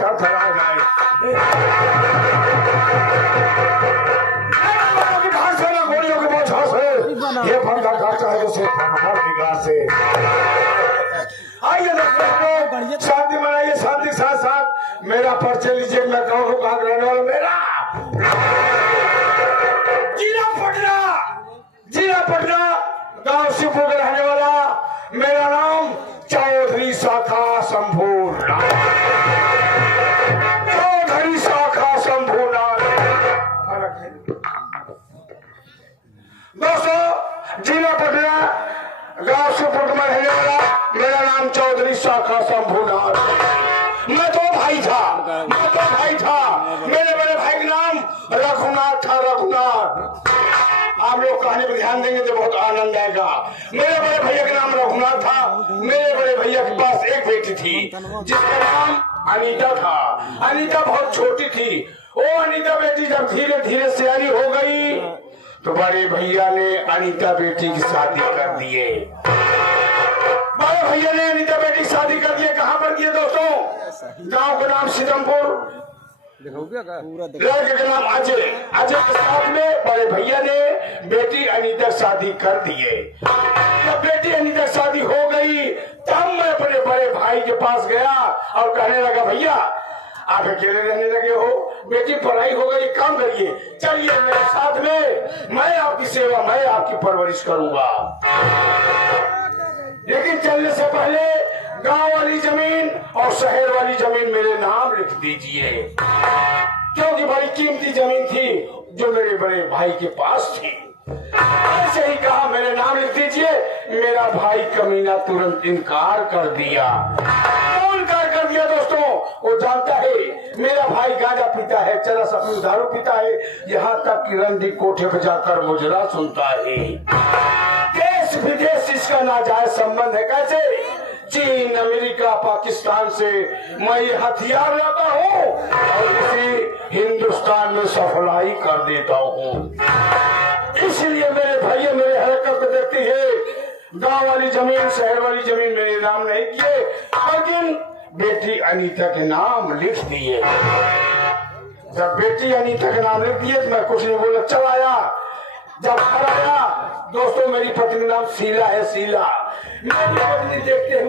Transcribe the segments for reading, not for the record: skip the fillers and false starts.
थरथरा गए। गोलियों के बोझों से ये बंदा काटा है उसे निगाह से। आइए दोस्तों, शांति मनाइए, शांति साथ साथ मेरा परिचय लीजिए। मैं कहूँ कहाँ रहने वाला मेरा जिला पटना गांव शिवपुर का रहने वाला। मेरा नाम चौधरी शाखा संपूर्ण, चौधरी शाखा संपूर्ण। दोस्तों, जिला पटना गांव शिवपुर में रहने वाला मेरा नाम चौधरी शाखा संपूर्ण। मैं तो भाई था, मेरे बड़े भाई का नाम रघुनाथ था, रघुनाथ। आप लोग कहने पर ध्यान देंगे तो बहुत आनंद आएगा। मेरे बड़े भैया का नाम रघुनाथ था। मेरे बड़े भैया के पास एक बेटी थी जिसका नाम अनीता था। अनीता बहुत छोटी थी। वो अनीता बेटी जब धीरे धीरे सियानी हो गई तो बड़े भैया ने अनीता बेटी की शादी कर दिए। बड़े भैया ने अनीता बेटी की शादी कर दिए। कहाँ पर किए दोस्तों? गांव का नाम सीतमपुर, लड़के का नाम अजय। अजय के साथ में बड़े भैया ने बेटी अनीता शादी कर दिए। जब बेटी अनीता शादी हो गई तब मैं अपने बड़े भाई के पास गया और कहने लगा, भैया आप अकेले रहने लगे हो, बेटी पढ़ाई हो गई, काम करिए, चलिए मेरे साथ में, मैं आपकी सेवा, मैं आपकी परवरिश करूंगा। लेकिन चलने से पहले गांव वाली जमीन और शहर वाली जमीन मेरे नाम लिख दीजिए, क्योंकि बड़ी कीमती जमीन थी जो मेरे बड़े भाई के पास थी। ऐसे ही कहा मेरे नाम लिख दीजिए। मेरा भाई कमीना तुरंत इनकार कर दिया। क्यों इनकार कर दिया दोस्तों? वो जानता है मेरा भाई गांजा पीता है, चरस अपनी दारू पीता है, यहाँ तक कि रंडी कोठे पे जाकर मुजरा सुनता है। देश विदेश इसका नाजायज संबंध है। कैसे? चीन, अमेरिका, पाकिस्तान से मैं ये हथियार लाता हूँ और इसी हिंदुस्तान में सप्लाई कर देता हूँ। इसलिए मेरे भैया मेरे हरकत को देखती है। गांव वाली जमीन, शहर वाली जमीन मेरे नाम नहीं किए, लेकिन बेटी अनीता के नाम लिख दिए। जब बेटी अनीता के नाम लिख दिए तो मैं कुछ नहीं बोला, चल आया। जब घर आया दोस्तों, मेरी पत्नी नाम शीला है, शीला। मेरी पत्नी देखते ही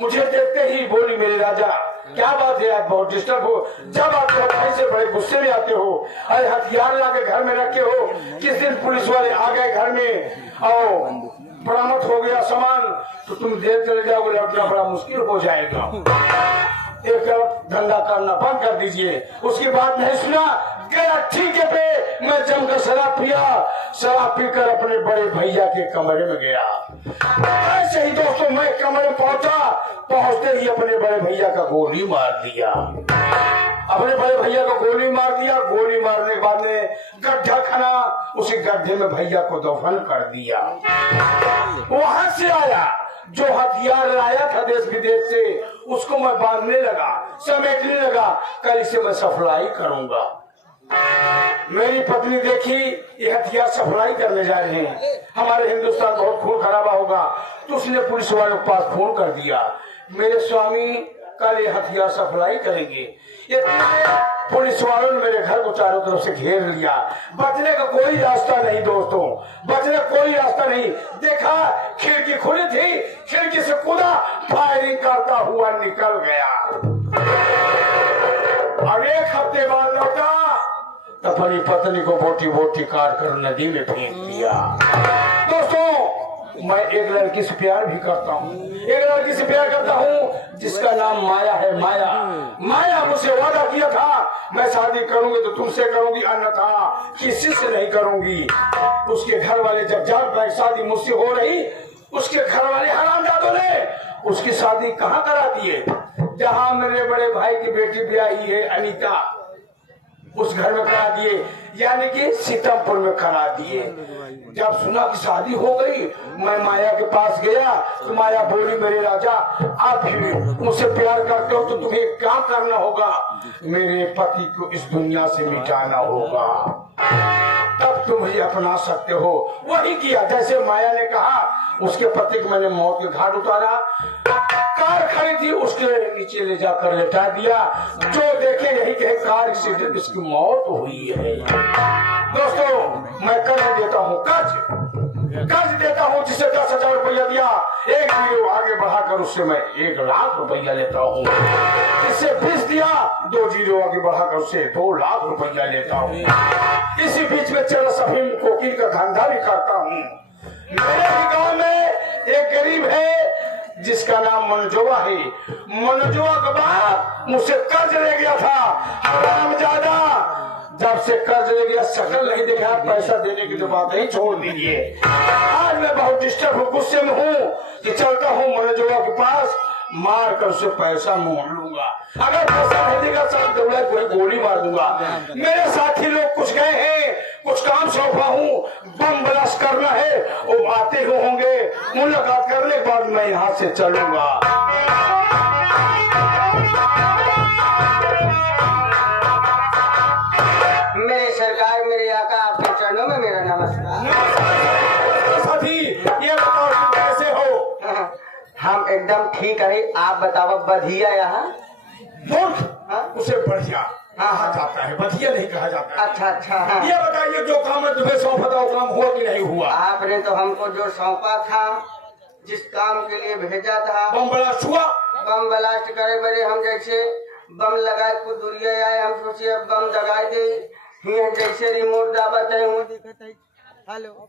मुझे देखते ही बोली, मेरे राजा क्या बात है, आप बहुत डिस्टर्ब हो, जब आप भाई से बड़े गुस्से में आते हो, अरे हथियार लाके घर में रखे हो, किस दिन पुलिस वाले आ गए घर में और बरामद हो गया सामान तो तुम देर चले जाओगे, लौटना बड़ा मुश्किल हो जाएगा। एक धंधा करना बंद कर दीजिए। उसकी बात नहीं सुना, गया ठीक है पे मैं जमकर शराब पिया, शराब पीकर अपने बड़े भैया के कमरे में गया। ऐसे ही दोस्तों मैं कमरे में पहुंचते ही अपने बड़े भैया का गोली मार दिया। अपने बड़े भैया को गोली मार दिया। गोली मारने के बाद में गड्ढा खना, उसी गड्ढे में भैया को दफन कर दिया। वहां से आया जो हथियार लाया था देश विदेश से, उसको मैं बांधने लगा, समेटने लगा, कल इसे मैं सप्लाई करूंगा। मेरी पत्नी देखी ये हथियार सप्लाई करने जा रहे हैं, हमारे हिंदुस्तान बहुत खून खराबा होगा, तो उसने पुलिस वालों के पास फोन कर दिया, मेरे स्वामी कल ये हथियार सप्लाई करेंगे। पुलिस वालों ने मेरे घर को चारों तरफ से घेर लिया। बचने का कोई रास्ता नहीं दोस्तों, बचने का कोई रास्ता नहीं। देखा खिड़की खुली थी, खिड़की से कूदा, फायरिंग करता हुआ निकल गया। अब एक हफ्ते बाद लौटा तो अपनी पत्नी को बोटी बोटी काट कर नदी में फेंक दिया। दोस्तों मैं एक लड़की से प्यार भी करता हूँ, एक लड़की से प्यार करता हूँ जिसका नाम माया है। माया मुझसे वादा किया था मैं शादी करूंगी तो तुमसे करूंगी, अन्यथा किसी से नहीं करूंगी। उसके घर वाले जब जान पाए शादी मुझसे हो रही, उसके घर वाले हरामजादों ने उसकी शादी कहाँ करा दिए? जहाँ मेरे बड़े भाई की बेटी ब्याही है अनीता, उस घर में करा दिए, यानी कि सीतमपुर में करा दिए। जब सुना कि शादी हो गई, मैं माया के पास गया तो माया बोली, मेरे राजा आप भी मुझसे प्यार करते हो तो तुम्हें एक काम करना होगा, मेरे पति को इस दुनिया से मिटाना होगा, तब तुम ही अपना सकते हो। वही किया जैसे माया ने कहा। उसके पति को मैंने मौत के घाट उतारा। काल कार खड़ी थी उसके नीचे ले जाकर लेटा दिया। जो देखे यही कहे कार एक्सीडेंट, इसकी मौत हुई है। दोस्तों मैं कर्ज देता हूँ, कर्ज देता हूँ, जिसे 10,000 रुपया दिया, 1 जीरो आगे बढ़ाकर उससे मैं 1 लाख रुपया लेता हूँ। जिसे 20 दिया, 2 जीरो आगे बढ़ाकर उससे 2 लाख रुपया लेता हूँ। इसी बीच में चरस अफीम कोकीन का धंधा भी करता हूँ। मेरे ही गांव में एक गरीब है जिसका नाम मनोजवा है। मनोजवा का बाप मुझसे कर्ज ले गया था, हरामजादा। जब से कर्ज ले गया शकल नहीं देखा, पैसा देने की तो बात ही छोड़ दीजिए। आज मैं बहुत डिस्टर्ब हूँ, गुस्से में हूँ कि चलता हूँ मनोजवा के पास, मार कर उसे पैसा मोड़ लूंगा। अगर पैसा नहीं देगा साथ दौड़ा कोई गोली मार दूंगा। मेरे साथी लोग कुछ गए हैं, कुछ काम सौंपा हूँ, बम ब्लास्ट करना है, वो आते हुए होंगे। मुलाकात करने के बाद मैं यहाँ से चलूंगा। मेरे सरकार, मेरे आका, आपके चरणों में मेरा नमस्कार। साथी ये बताओ तुम कैसे हो? हम एकदम ठीक है, आप बताओ। बधिया यहाँ मूर्ख, उसे बढ़िया कहा जाता है, बढ़िया नहीं कहा जाता है। अच्छा अच्छा। हाँ। ये बताइए जो काम है तुम्हें सौंपा था वो काम हुआ कि नहीं हुआ? आपने तो हमको जो सौंपा था, जिस काम के लिए भेजा था, बम ब्लास्ट हुआ। बम ब्लास्ट करे बड़े हम जैसे बम लगाए कुछ दूरिया आए, हम सोचे अब बम दगाए दे, हियां जैसे रिमोट दाबत है वो दिखत है। हेलो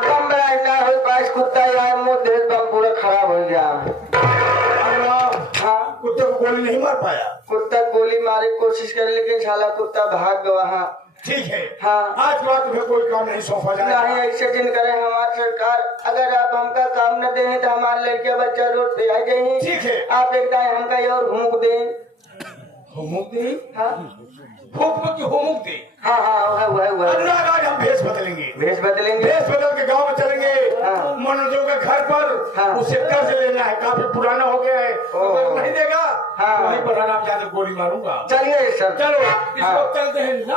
बम ब्लास्ट ना हो पास, कुत्ता आए मुंह देश बम पूरा खराब हो गया। हाँ, कुत्ते को गोली नहीं मार पाया। कुत्ता गोली मारे कोशिश कर, लेकिन साला कुत्ता भाग गया। हाँ ठीक है। हाँ। आज बात तुम्हें कोई काम नहीं सौंपा जाएगा। नहीं, ऐसे दिन करें हमारी सरकार। अगर आप हमका काम न दें तो हमारे लड़के बच्चा रोड पे आ जाए। ठीक है। आप एक टाइम हमका और हुमुक दें। हुमुक दे? हाँ फूक की हुमुक दे। हाँ हाँ, वह आज हम भेष बदलेंगे। भेष बदलेंगे। भेष बदल के गांव में चलेंगे। हाँ। मनोजों के घर पर हाँ। उसे कर्ज लेना है, काफी पुराना हो गया है, अगर नहीं देगा हाँ। वहीं पर आराम जाकर गोली मारूंगा। चलिए सर, चलो इस हाँ। वक्त चलते हैं ना।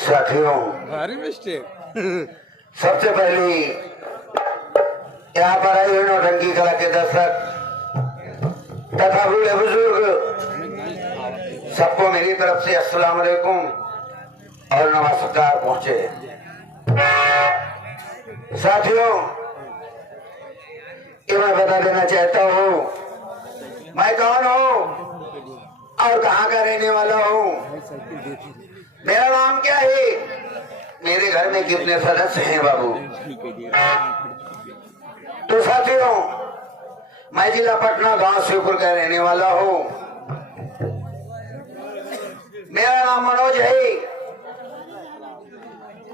साथियों, भारी मिस्टेक। सबसे पहले यहाँ पर आई हुई नौटंकी कला के दर्शक तथा बूढ़े बुजुर्ग सबको मेरी तरफ से अस्सलाम वालेकुम और नमस्कार पहुंचे। साथियों, ये मैं बता देना चाहता हूँ मैं कौन हूँ और कहाँ का रहने वाला हूँ, मेरा नाम क्या है, मेरे घर में कितने सदस्य हैं बाबू। तो साथियों, मैं जिला पटना गांव शिवपुर का रहने वाला हूँ। मेरा नाम मनोज है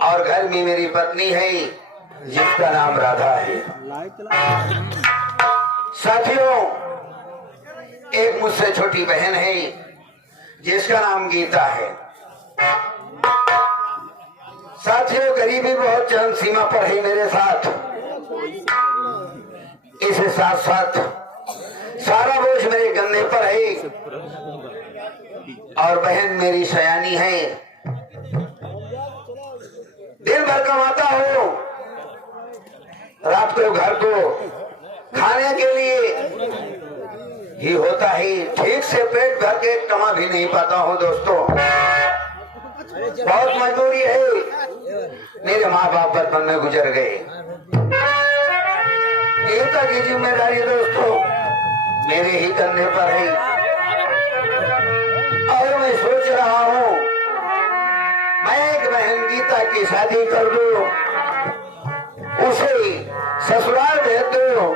और घर में मेरी पत्नी है जिसका नाम राधा है। साथियों, एक मुझसे छोटी बहन है जिसका नाम गीता है। साथियों, गरीबी बहुत चरम सीमा पर है मेरे साथ, इसके साथ साथ सारा बोझ मेरे कंधे पर है और बहन मेरी सयानी है। दिन भर कमाता हूँ, रात को घर को खाने के लिए ही होता है, ठीक से पेट भर के कमा भी नहीं पाता हूँ। दोस्तों, बहुत मजबूरी है, मेरे माँ बाप बचपन में गुजर गए। गीता की जिम्मेदारी दोस्तों मेरे ही कंधे पर है और मैं सोच रहा हूँ मैं एक बहन गीता की शादी कर दूं, उसे ससुराल भेज दूं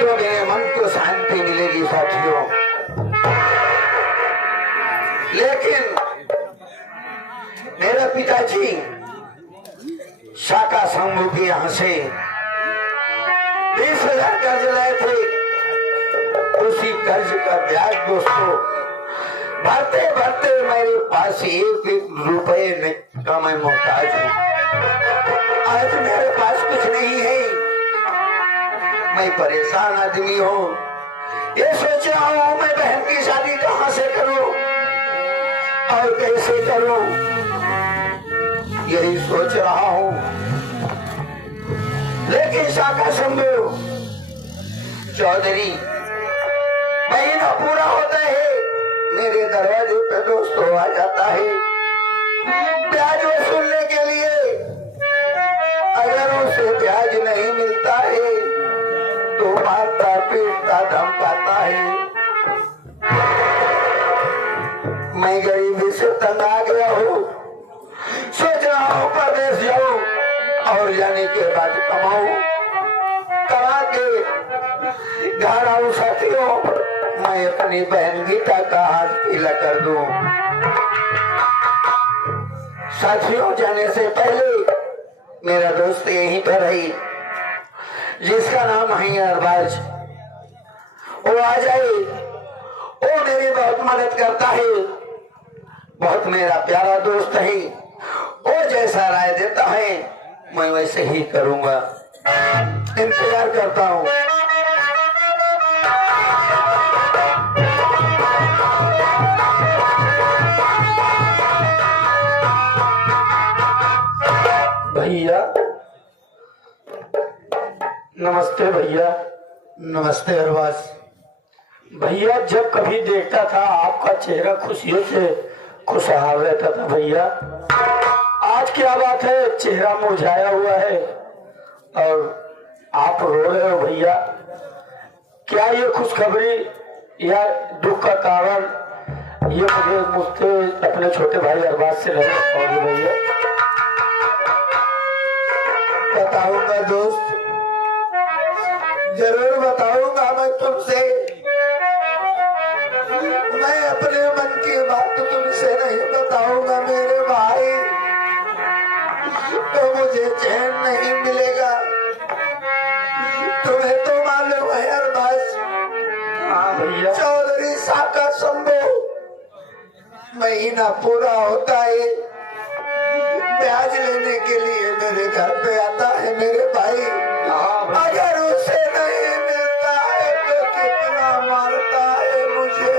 तो मेरे मन को शांति मिलेगी। साथियों, लेकिन मेरे पिताजी शाखा समूह के यहाँ से 20,000 कर्ज लाए थे। उसी कर्ज का ब्याज दोस्तों भरते भरते मेरे पास एक रुपए का मैं मोहताज हूँ। आज मेरे पास कुछ नहीं है, मैं परेशान आदमी हूँ। ये सोच रहा हूँ मैं बहन की शादी कहाँ से करूँ और कैसे करूँ, यही सोच रहा हूँ। लेकिन शाखा शंभू चौधरी महीना पूरा होता है, मेरे दरवाजे पे दोस्तों आ जाता है ब्याज वसूलने के लिए। अगर उसे ब्याज नहीं मिलता है तो मारता पीटता धमकाता है। मैं गरीबी से तंग आ गया हूँ, सोच रहा हूँ परदेश जाऊं और जाने के बाद कमाऊं, कमा के घर आऊं। साथियों, मैं अपनी बहन गीता का हाथ पीला कर दूं। साथियों, जाने से पहले मेरा दोस्त यहीं पर है जिसका नाम है अरबाज, वो आ जाए। वो मेरी बहुत मदद करता है, बहुत मेरा प्यारा दोस्त है। वो जैसा राय देता है मैं वैसे ही करूंगा। इंतजार करता हूँ। भैया नमस्ते। भैया नमस्ते अरबाज। भैया जब कभी देखता था आपका चेहरा खुशियों से खुशहाल रहता था। भैया आज क्या बात है, चेहरा मुरझाया हुआ है और आप रो रहे हो। भैया क्या ये खुशखबरी या दुख का कारण ये मुझसे अपने छोटे भाई अरबाज से नहीं बताओगे? भैया बताऊंगा दोस्त, जरूर बताऊंगा मैं तुमसे। मैं अपने मन की बात तुमसे नहीं बताऊंगा मेरे भाई, तो मुझे चैन नहीं मिलेगा। तुम्हें तो मालूम है अरबाज, भैया चौधरी शाखा शंभू महीना पूरा होता है, ब्याज लेने के लिए मेरे घर पे आता है मेरे भाई। अगर उसे नहीं मिलता है तो कितना मारता है मुझे।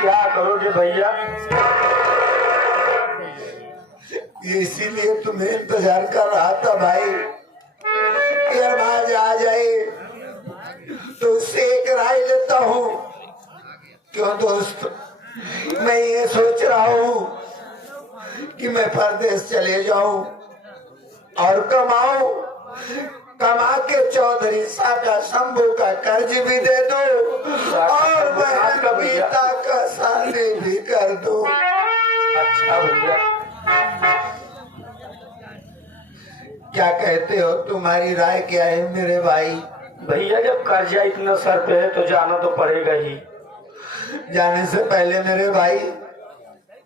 क्या करोगे भैया? इसीलिए तुम्हें इंतजार कर रहा था भाई, यार आज आ जाए तो उससे एक राय लेता हूँ। क्यों दोस्त, मैं ये सोच रहा हूँ कि मैं परदेश चले जाऊं और कमाऊं, कमा के चौधरी शाखा शंभू का कर्ज भी दे दो और बहन गीता का शादी भी कर दो। अच्छा भैया, क्या कहते हो, तुम्हारी राय क्या है मेरे भाई? भैया जब कर्जा इतना सर पे है तो जाना तो पड़ेगा ही। जाने से पहले मेरे भाई,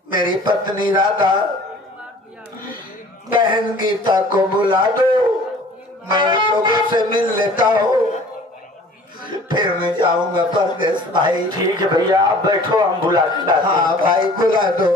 मेरी पत्नी राधा, बहन गीता को बुला दो, मैं उन लोगों से मिल लेता हूँ, फिर मैं जाऊंगा परदेश भाई। ठीक है भैया, आप बैठो, हम बुला के लाते हैं। हाँ भाई, बुला दो।